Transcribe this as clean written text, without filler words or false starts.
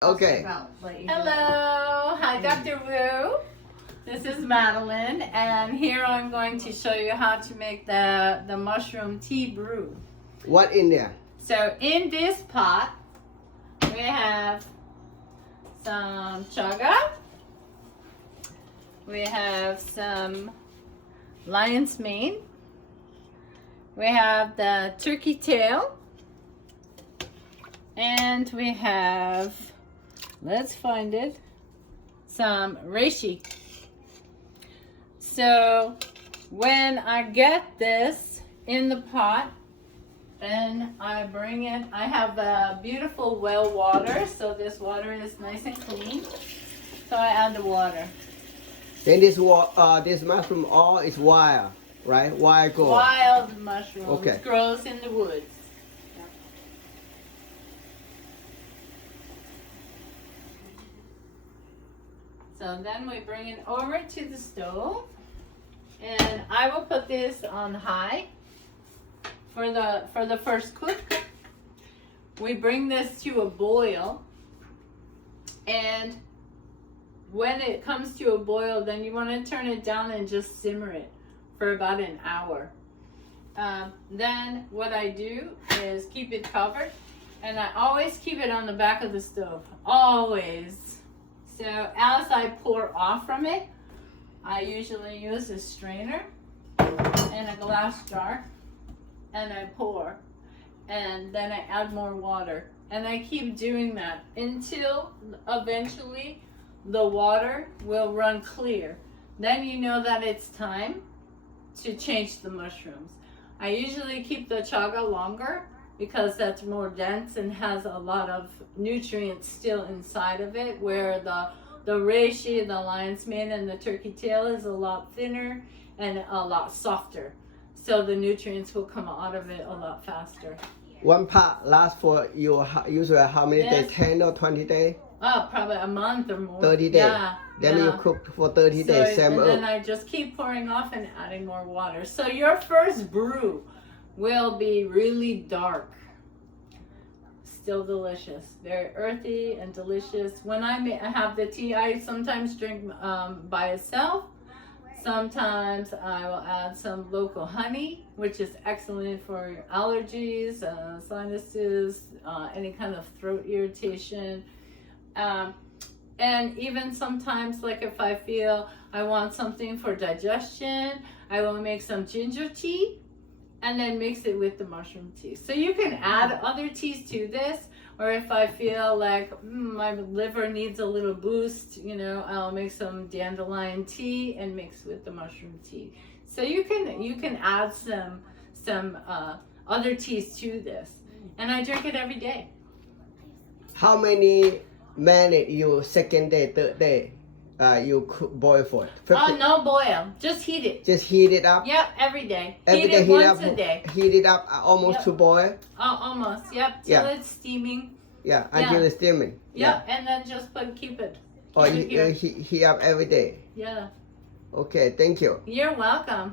Okay. Hello, hi Dr. Wu. This is Madeline, and here I'm going to show you how to make the mushroom tea brew. What in there? So in this pot, we have some chaga, we have some lion's mane, we have the turkey tail, and we have, let's find it, some reishi. So when I get this in the pot and I bring it, I have a beautiful well water, so this water is nice and clean. So I add the water. Then this mushroom all is wild, right? Wild grow. Wild mushrooms. Okay. Grows in the woods. So then we bring it over to the stove, and I will put this on high for the first cook. We bring this to a boil, and when it comes to a boil, then you want to turn it down and just simmer it for about an hour. Then what I do is keep it covered, and I always keep it on the back of the stove, always. So as I pour off from it, I usually use a strainer and a glass jar, and I pour, and then I add more water, and I keep doing that until eventually the water will run clear. Then you know that it's time to change the mushrooms. I usually keep the chaga longer because that's more dense and has a lot of nutrients still inside of it, where the reishi, the lion's mane, and the turkey tail is a lot thinner and a lot softer. So the nutrients will come out of it a lot faster. One pot lasts for you usually how many days? 10 or 20 days? Oh, probably a month or more. 30 days. Yeah. Then you cook for 30 days. And then I just keep pouring off and adding more water. So your first brew will be really dark. Still delicious. Very earthy and delicious. When I have the tea, I sometimes drink by itself. Sometimes I will add some local honey, which is excellent for your allergies, sinuses, any kind of throat irritation. And even sometimes, like if I feel I want something for digestion, I will make some ginger tea and then mix it with the mushroom tea. So you can add other teas to this, or if I feel like my liver needs a little boost, you know, I'll make some dandelion tea and mix with the mushroom tea. So you can add some other teas to this, and I drink it every day. How many minutes you second day, third day you cook, boil for it? No boil, just heat it. Just heat it up? Yep, every day. Every heat day it once a day. Heat it up almost to boil? Almost, yep, till it's steaming. Yeah, until it's steaming. Yeah, and then just keep it. Or you heat up every day? Yeah. Okay, thank you. You're welcome.